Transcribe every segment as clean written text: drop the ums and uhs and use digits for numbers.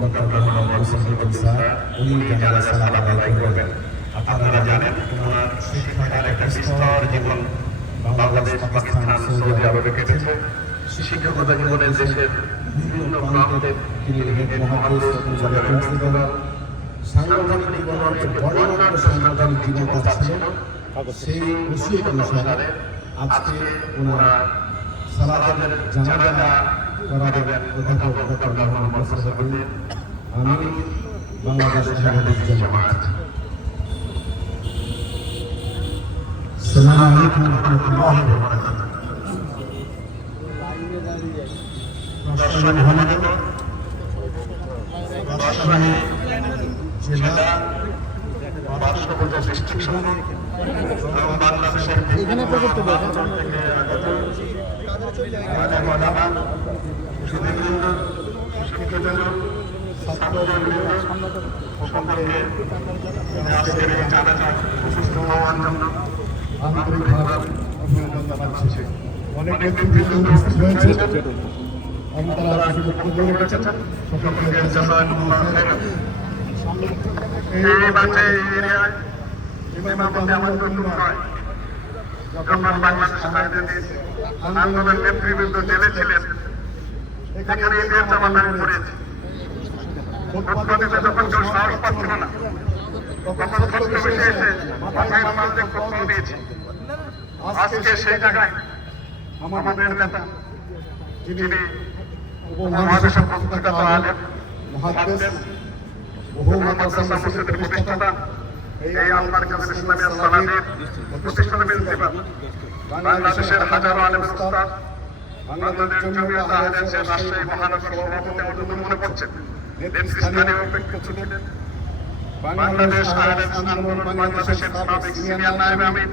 Doctor Mohammad মুসলিম sir উনি জানাজা সালাত আদায় করবেন। আপনারা জানেন ওনার শিক্ষার একটা বিস্তর জীবন বাংলাদেশ, পাকিস্তান, সৌদি আরবে কেটেছে। শিক্ষকতা জীবনে দেশের বিভিন্ন প্রান্তে তিনি হেড মহাদেশ, প্রিন্সিপাল, সাংগঠনিক জীবনের যে বর্ণাঢ্য সাংগঠনিক জীবন তার ছিল, সেই ওসিয়ত অনুসারে আজকে ওনারা সালাতের জানাজা করাবেন অধ্যাপক ডক্টর মোহাম্মদ মুসলিম। আমি বাংলাদেশ আহলে জামাত। আসসালামু আলাইকুম ওয়া রাহমাতুল্লাহি ওয়া বারাকাতুহু। রাজশাহী জেলা পার্শ্ববর্তী ডিস্ট্রিক্ট সমূহ এবং বাংলাদেশের বিভিন্ন প্রান্ত থেকে আগত সুধীবৃন্দ, শিক্ষকবৃন্দ, ছাত্রবৃন্দ সকলকে আজকের এই জানাজায় উপস্থিত হওয়ার জন্য আন্তরিকভাবে অভিনন্দন জানাচ্ছি। অনেক নেতৃবৃন্দ উপস্থিত হয়েছে এবং তারা বক্তব্য রেখেছেন। সকলকে জাযাকুমুল্লাহ খাইরান। এই মাঠে এই এরিয়ায় ইমামতি আমার নতুন নয়। যখন বাংলাদেশ আন্দোলনের নেতৃবৃন্দ জেলে ছিলেন, এখানে ঈদের জামাত আমি পড়েছি। যখন কেউ সাহস পাচ্ছিল না, তখন ছদ্মবেশে এসে মাথায় রুমাল দিয়ে খোঁজ দিয়েছি। আজকে সেই জায়গায় আমাদের নেতা, যিনি উপমহাদেশের প্রখ্যাত আলেম, মুহাদ্দিস, বহু মাদ্রাসা মসজিদের প্রতিষ্ঠাতা, এই আল্লাহর কাছে ইসলামী সালাতের প্রতিষ্ঠাতা প্রিন্সিপাল, বাংলাদেশের হাজারো আলেম উস্তাদ, বাংলাদেশ জমিয়ত আহলে হাদিসের রাজশাহী মহানগর সভাপতি আমার মনে পড়ছেন স্থানীয় ব্যক্তি ছিলেন। বাংলাদেশ আহলে আন্দোলন বাংলাদেশের সাবেক সিনিয়র নায়েবে আমির,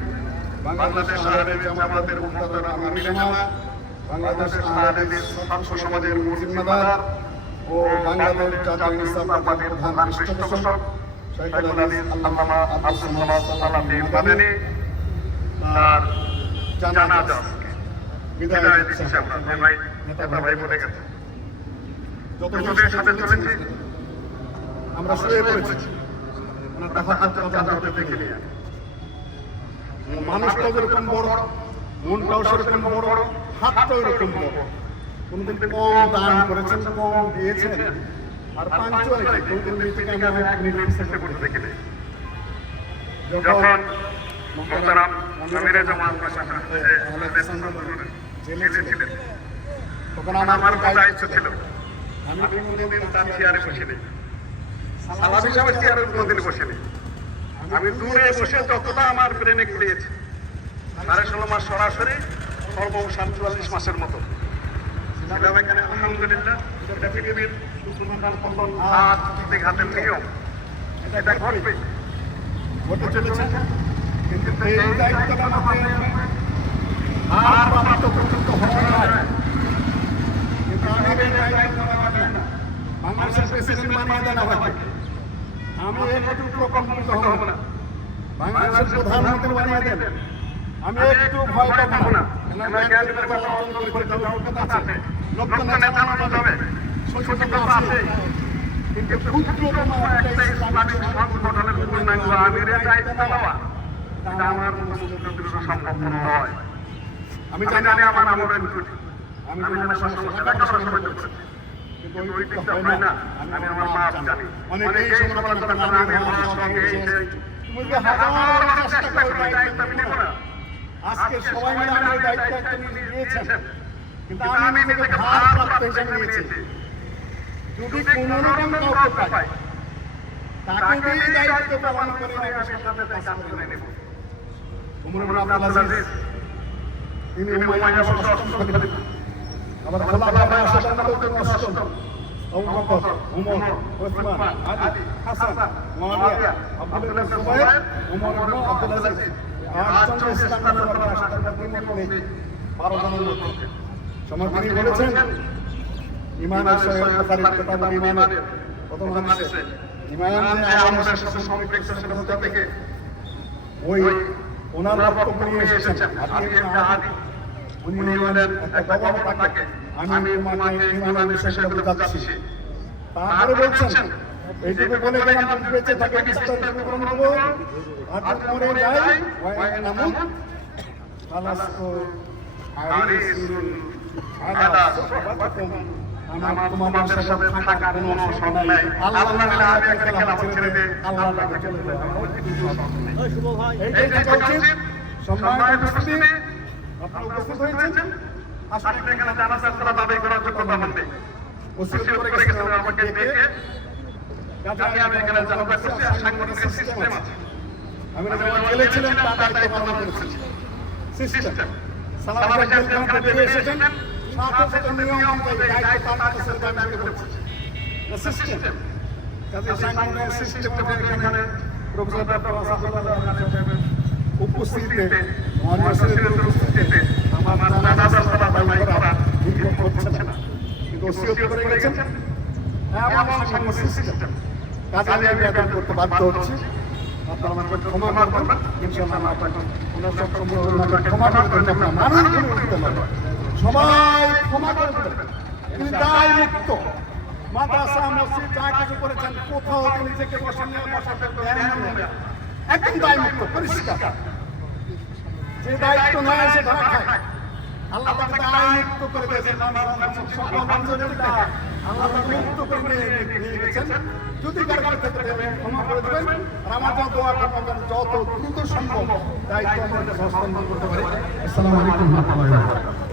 বাংলাদেশ আহলে জামাতের মুহতারাম আমির জামাত, বাংলাদেশ আহলে ছাত্র সমাজের জিম্মাদার ও বাংলাদেশ জাতীয় ইসলাম পার্টির প্রধান পৃষ্ঠপোষক শাইখুল হাদিস আল্লামা আব্দুল সামাদ সালাফি মাদানী, তার জানাজা বিদায় দিচ্ছি আমরা। ভাই নেতা ভাই বলে গেছে, যতজনের সাথে চলেছি আমরা শুয়ে পড়েছি ওনার টাকা দেখে নিয়ে। মানুষটাও যেরকম বড়, মনটাও সেরকম বড়, হাতটাও এরকম বড়। কোনদিন কম দান করেছেন, কম দিয়েছেন, আর পাঞ্চুয়ালিটি কোনদিন নিজেকে আমরা চেষ্টা করতে দেখিনি। যখন মোহতারাম আমিরে জামাত জেলে ছিলেন, তখন আমার দায়িত্ব ছিল, আমি কোনদিন তার চেয়ারে বসিনি, সালাম হিসাবে চেয়ারে কোনদিন বসিনি। আমি দূরে বসে যতটা আমার ব্রেনে কুড়িয়েছি, 16.5 মাস সরাসরি, সর্ব 47 মাসের মতো এখানে। আলহামদুলিল্লাহ, এটা পৃথিবীর হাতের নিয়ম, এটা ঘটবে, ঘটে চলেছে। কিন্তু এই দায়িত্বটা আমাকে আর প্রাপ্ত পর্যন্ত হবে না। কিন্তু আমি এই দায়িত্ব বাংলাদেশের প্রেসিডেন্ট বানিয়ে দেন আমাকে, আমি একটু প্রকম্পিত হব না। বাংলাদেশের প্রধানমন্ত্রী বানিয়ে দেন, আমি একটু ভয় পাবো না। লক্ষ্য নেতা যাবে, সচেতনতা আছে, কিন্তু ক্ষুদ্রতম একটা ইসলামিক সংগঠনের পূর্ণাঙ্গ আমিরের দায়িত্ব নেওয়া, এটা আমার সম্ভব নয়। আমি জানি আমার আমলের ত্রুটি, আমি সময় করেছি, কিন্তু ওই দিকটা হয় না। আমি আমার মাপ জানি, অনেকেই সমালোচনা করে, আমি আমার সঙ্গে তুমি যে হাজার চেষ্টা করে দায়িত্ব আমি নেব না। আজকে সবাই মিলে আমার দায়িত্ব নিয়েছেন, কিন্তু আমি নিজেকে ভারপ্রাপ্ত হিসেবে নিয়েছি। যদি কোনোরকম কাউকে পাই, তাকে দিয়ে দায়িত্ব পালন করে আমি সাথে কাজ করে নেব। ওমর ইবনে আব্দুল আজিজ, তিনি উমাইয়ার অষ্টম খলিফা, আবার খোলাফায়ে রাশিদিন অষ্টম, আবু বকর, ওমর, ওসমান, আলী, হাসান, মুআবিয়া, আব্দুল্লাহ ইবনে জুবাইর, ওমর ইবনে আব্দুল আজিজ, আটজন ইসলামের রাষ্ট্রপতি 12 জনের মধ্যে। সমাজী বলেছেন, ইমানের সহিহ বুখারীর কিতাবুল ঈমানের প্রথম হাদিসে, ইমান যে আমাদের সাথে সম্পৃক্ত সেটা থেকে ওই ওনার বক্তব্য নিয়ে এসেছেন। আপনি একটা আদি উনি ইমানের একটা গবাহ থাকে, আমি তোমাকে ইমানের বিষয়টা বোঝাচ্ছি। তারপরে বলছেন এইটুকু বলে গেলাম যদি বেঁচে থাকে বিস্তারিত বিবরণ দেবো আর যদি মরে যাই নামুক আলাস্তু হারিসুন আলা সুহবাতিকুম আমার তোমাদের সাথে থাকার কোনো অপশন নাই আল্লাহ বলে আমি একটা খেলাম ছেড়ে দে আল্লাহ তাকে চলে যায় এইটাই থাকা উচিত সম্মানিত উপস্থিতি আপনারা উপস্থিত হয়েছেন আসলে এখানে জানাজার সালাত আদায় করার যোগ্যতা হবে ওসিয়ত করে গেছেন আমাকে ডেকে কাজে আমি এখানে জানাজা করছি আর সাংগঠনিক সিস্টেম আছে আমি যখন গেলেছিলাম তার দায়িত্ব পালন করেছি সিস্টেম সালাম আলাইকুম করে এসেছেন সাথে সাথে নিয়ম অনুযায়ী দায়িত্ব পালন করতে আমি করেছি সিস্টেম কাজে সাংগঠনিক সিস্টেম এখানে প্রফেসর ডক্টর আসাদুল্লাহ উপস্থিতিতে মহানসরের উপস্থিতিতে আমার জানাজার সালাত আদায় করা ঠিক হচ্ছে না কিন্তু ওসিয়ত করে গেছেন এমন সাংগঠনিক সিস্টেম কাজে আমি আদায় করতে বাধ্য হচ্ছি আপনারা আমাকে ক্ষমা করবেন ইনশাআল্লাহ আপনাকে ওনার সক্ষম ওনাকে ক্ষমা করবেন আপনারা মানুষ করে উঠতে পারবেন সবাই ক্ষমা করে দেবেন তিনি দায় মুক্ত মাদ্রাসা মসজিদ যা কিছু করেছেন কোথাও তিনি নিজেকে বসাতে দেন না একদম দায় মুক্ত পরিষ্কার যে দায়িত্ব নেয় সে ধরা খায় আল্লাহ তাকে দায় মুক্ত করে দিয়েছেন সকল মানুষের আল্লাহ তাকে মুক্ত করে নিয়ে গেছেন যদি কারো থেকে ক্ষমা করে দেবেন আর আমার জন্য দোয়া করবেন যত দ্রুত সম্ভব দায়িত্ব আমরা হস্তান্তর করতে পারি। আসসালামু আলাইকুম ওয়া রাহমাতুল্লাহি ওয়া বারাকাতুহু।